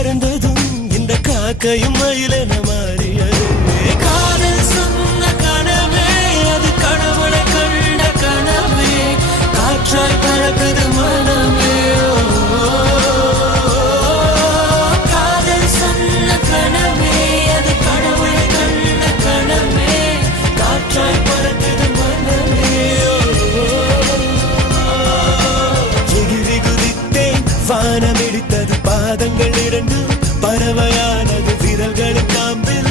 பறந்ததும் இந்த காக்கையும் மயிலென மாறியது. காதல் சொன்ன கனவே அது கடவுளை கண்ட கனவே, காற்றாய் பறக்குது மனமே. காதல் சொன்ன கனவே அது கடவுளை கண்ட கனவே, காற்றாய் பறக்குது மனமே. எகிரி குதித்தேன், வானம் இடித்தது பாதங்கள் இரண்டு, பறவையானது விரல்களின் காம்பில்.